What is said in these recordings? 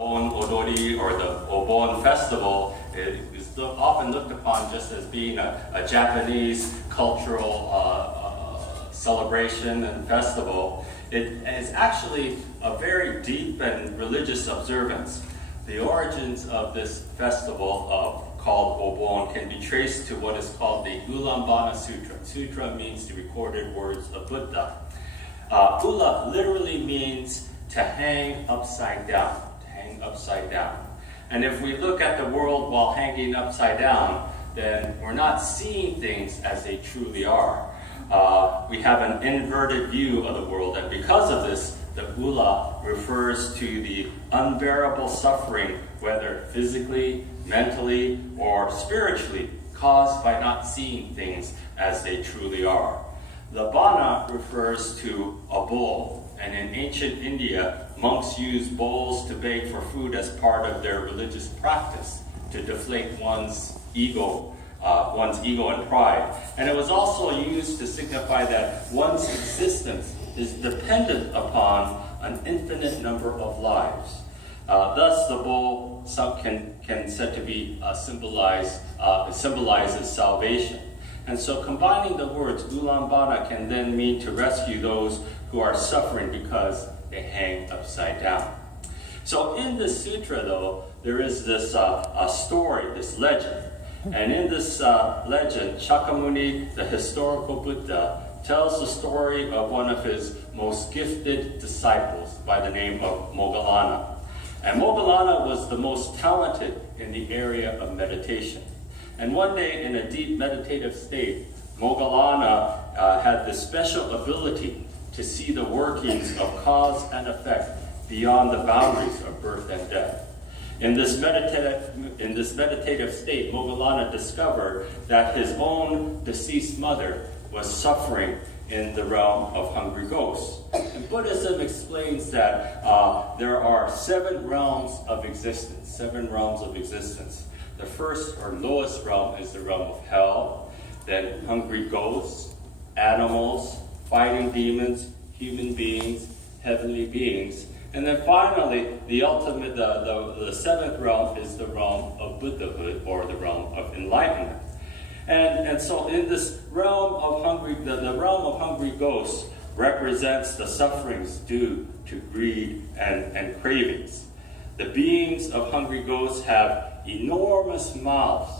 Obon Odori or the Obon festival is often looked upon just as being a Japanese cultural celebration and festival. It is actually a very deep and religious observance. The origins of this festival called Obon can be traced to what is called the Ulaanbaatar Sutra. Sutra means the recorded words of Buddha. Ula literally means to hang upside down. Upside down. And if we look at the world while hanging upside down, then we're not seeing things as they truly are. We have an inverted view of the world, and because of this, the Ula refers to the unbearable suffering, whether physically, mentally, or spiritually, caused by not seeing things as they truly are. The Bana refers to a bowl, and in ancient India, monks used bowls to beg for food as part of their religious practice to deflate one's ego and pride. And it was also used to signify that one's existence is dependent upon an infinite number of lives. Thus, the bowl can said to be symbolizes salvation. And so combining the words Ulaanbaatar can then mean to rescue those who are suffering because they hang upside down. So in this sutra, though, there is this story, this legend. And in this legend, Shakyamuni, the historical Buddha, tells the story of one of his most gifted disciples by the name of Moggallana. And Moggallana was the most talented in the area of meditation. And one day, in a deep meditative state, Moggallana had this special ability to see the workings of cause and effect beyond the boundaries of birth and death. In this meditative state, Moggallana discovered that his own deceased mother was suffering in the realm of hungry ghosts. And Buddhism explains that there are 7 realms of existence, 7 realms of existence. The first or lowest realm is the realm of hell, then hungry ghosts, animals, fighting demons, human beings, heavenly beings, and then finally, the ultimate, the 7th realm is the realm of Buddhahood, or the realm of enlightenment. And so in this realm of hungry, the realm of hungry ghosts represents the sufferings due to greed and cravings. The beings of hungry ghosts have enormous mouths,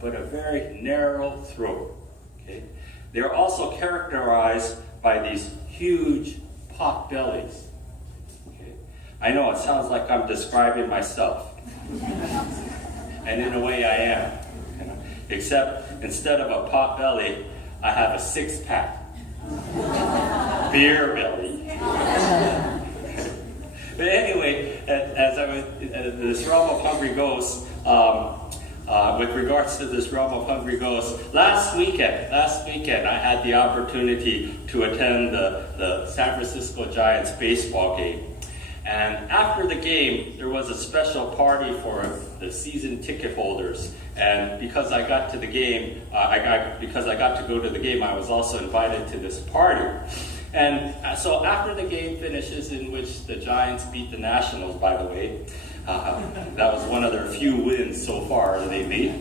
but a very narrow throat. Okay? They're also characterized by these huge pot bellies. Okay? I know it sounds like I'm describing myself, and in a way I am. You know? Except instead of a pot belly, I have a 6-pack beer belly. But anyway, as I was this realm of hungry ghosts, with regards to this realm of hungry ghosts, last weekend I had the opportunity to attend the San Francisco Giants baseball game. And after the game, there was a special party for the season ticket holders. And because I got to the game, because I got to go to the game, I was also invited to this party. And so after the game finishes, in which the Giants beat the Nationals, by the way, that was one of their few wins so far that they made,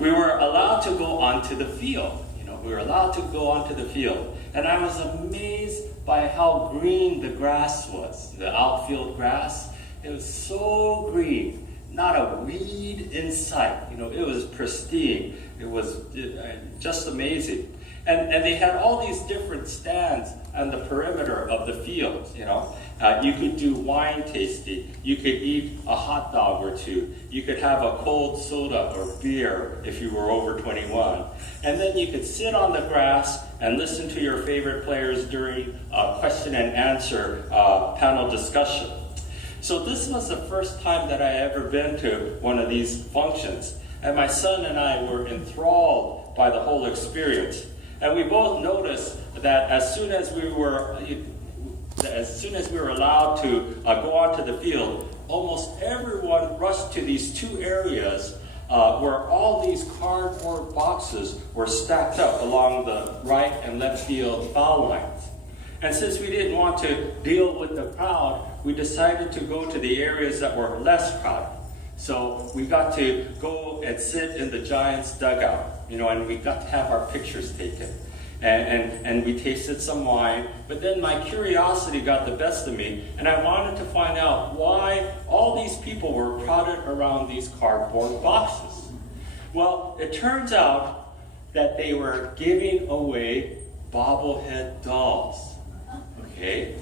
we were allowed to go onto the field. We were allowed to go onto the field. And I was amazed by how green the grass was, the outfield grass. It was so green, not a weed in sight. It was pristine. It was just amazing. And they had all these different stands on the perimeter of the field, You could do wine tasting. You could eat a hot dog or two. You could have a cold soda or beer if you were over 21. And then you could sit on the grass and listen to your favorite players during a question and answer panel discussion. So this was the first time that I ever been to one of these functions. And my son and I were enthralled by the whole experience. And we both noticed that as soon as we were allowed to go onto the field, almost everyone rushed to these 2 areas where all these cardboard boxes were stacked up along the right and left field foul lines. And since we didn't want to deal with the crowd, we decided to go to the areas that were less crowded. So we got to go and sit in the Giants' dugout, and we got to have our pictures taken. And we tasted some wine, but then my curiosity got the best of me, and I wanted to find out why all these people were crowded around these cardboard boxes. Well, it turns out that they were giving away bobblehead dolls. Okay?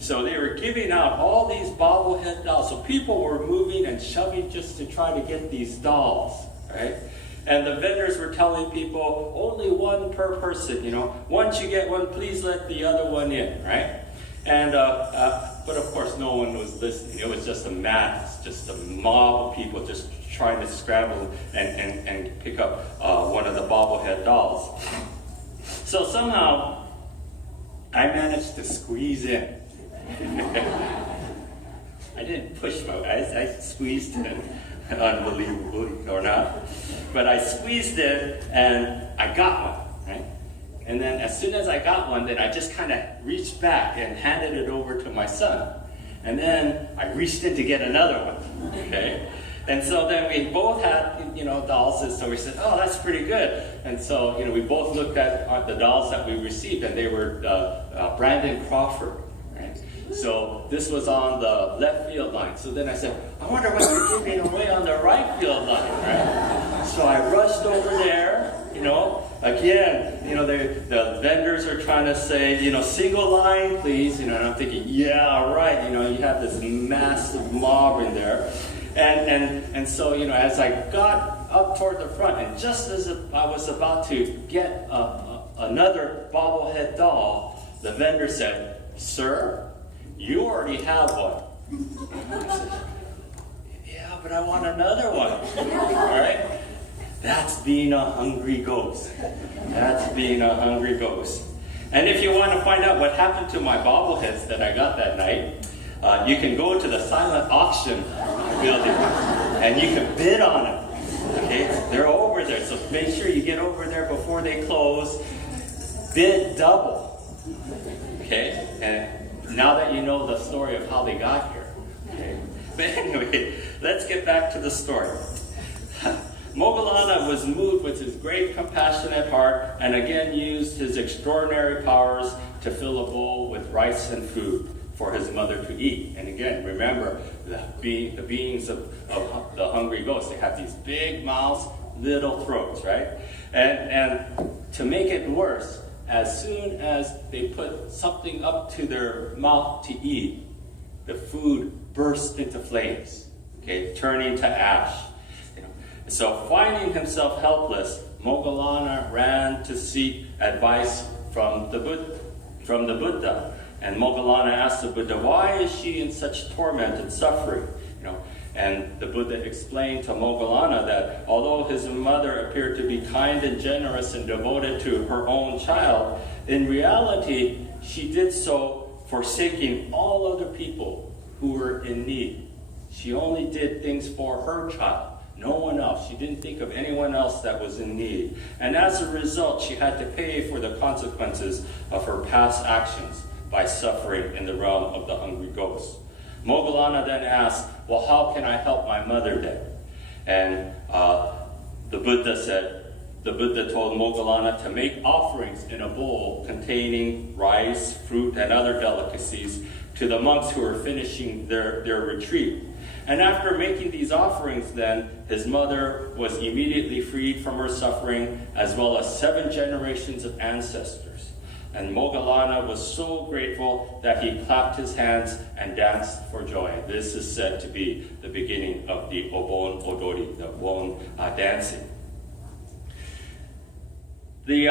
So they were giving out all these bobblehead dolls. So people were moving and shoving just to try to get these dolls, right? And the vendors were telling people, only one per person, Once you get one, please let the other one in, right? And, but of course, no one was listening. It was just a mass, just a mob of people just trying to scramble and pick up one of the bobblehead dolls. So somehow, I managed to squeeze in. I didn't push my eyes, I squeezed in. Unbelievably or not. But I squeezed it and I got one, right? And then as soon as I got one, then I just kind of reached back and handed it over to my son. And then I reached in to get another one, okay? And so then we both had, dolls, and so we said, oh, that's pretty good. And so, we both looked at the dolls that we received, and they were Brandon Crawford, right? So this was on the left field line. So then I said, I wonder what they're giving away on the right field line, right? So I rushed over there, again, the vendors are trying to say, single line, please, and I'm thinking, yeah, right, you have this massive mob in there. And so, as I got up toward the front, and just as I was about to get another bobblehead doll, the vendor said, sir, you already have one. I said, yeah, but I want another one. All right? That's being a hungry ghost. That's being a hungry ghost. And if you want to find out what happened to my bobbleheads that I got that night, you can go to the silent auction building and you can bid on them. Okay? They're over there, so make sure you get over there before they close. Bid double. Okay? And now that you know the story of how they got here. Okay? But anyway, let's get back to the story. Moggallana was moved with his great compassionate heart and again used his extraordinary powers to fill a bowl with rice and food for his mother to eat. And again, remember, the beings of the hungry ghosts, they have these big mouths, little throats, right? And to make it worse, as soon as they put something up to their mouth to eat, the food burst into flames, okay, turning to ash. So finding himself helpless, Moggallana ran to seek advice from the Buddha. And Moggallana asked the Buddha, why is she in such torment and suffering? And the Buddha explained to Moggallana that although his mother appeared to be kind and generous and devoted to her own child, in reality, she did so forsaking all other people who were in need. She only did things for her child, no one else. She didn't think of anyone else that was in need. And as a result, she had to pay for the consequences of her past actions by suffering in the realm of the hungry ghosts. Moggallana then asked, well, how can I help my mother then? And the Buddha told Moggallana to make offerings in a bowl containing rice, fruit, and other delicacies to the monks who were finishing their retreat. And after making these offerings then, his mother was immediately freed from her suffering, as well as 7 generations of ancestors. And Moggallana was so grateful that he clapped his hands and danced for joy. This is said to be the beginning of the Obon Odori, the Obon dancing. The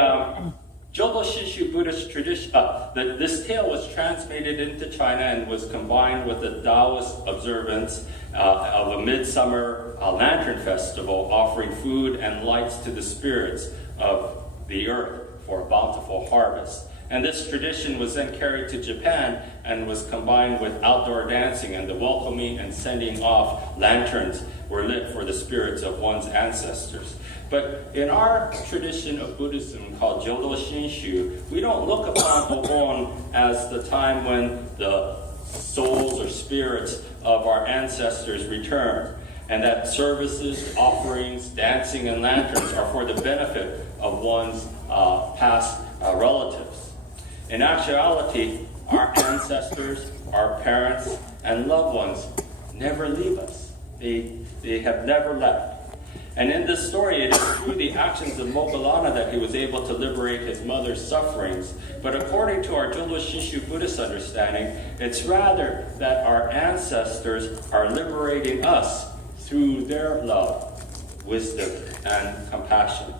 Jodo Shinshu Buddhist tradition, this tale was translated into China and was combined with the Taoist observance of a midsummer lantern festival offering food and lights to the spirits of the earth for a bountiful harvest. And this tradition was then carried to Japan and was combined with outdoor dancing, and the welcoming and sending off lanterns were lit for the spirits of one's ancestors. But in our tradition of Buddhism called Jodo Shinshu, we don't look upon Obon as the time when the souls or spirits of our ancestors return, and that services, offerings, dancing, and lanterns are for the benefit of one's past relatives. In actuality, our ancestors, our parents, and loved ones never leave us. They have never left. And in this story, it is through the actions of Moggallana that he was able to liberate his mother's sufferings. But according to our Jodo Shinshu Buddhist understanding, it's rather that our ancestors are liberating us through their love, wisdom, and compassion.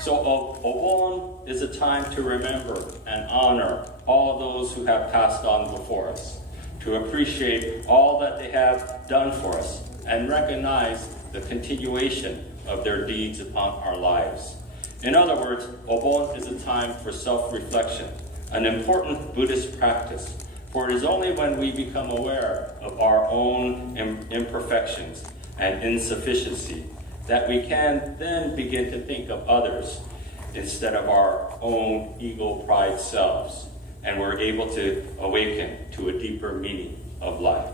So Obon is a time to remember and honor all those who have passed on before us, to appreciate all that they have done for us, and recognize the continuation of their deeds upon our lives. In other words, Obon is a time for self-reflection, an important Buddhist practice, for it is only when we become aware of our own imperfections and insufficiency that we can then begin to think of others instead of our own ego pride selves, and we're able to awaken to a deeper meaning of life.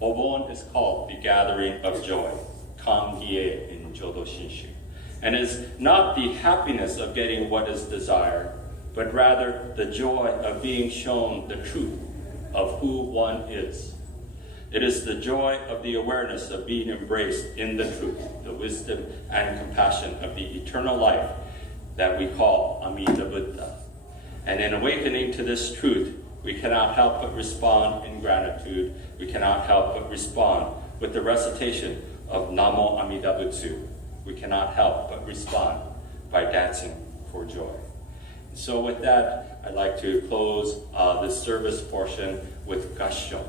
Obon is called the gathering of joy, Kangie in Jodo Shinshu, and is not the happiness of getting what is desired, but rather the joy of being shown the truth of who one is. It is the joy of the awareness of being embraced in the truth, the wisdom and compassion of the eternal life that we call Amida Buddha. And in awakening to this truth, we cannot help but respond in gratitude. We cannot help but respond with the recitation of Namo Amida Butsu. We cannot help but respond by dancing for joy. So with that, I'd like to close this service portion with Gasho.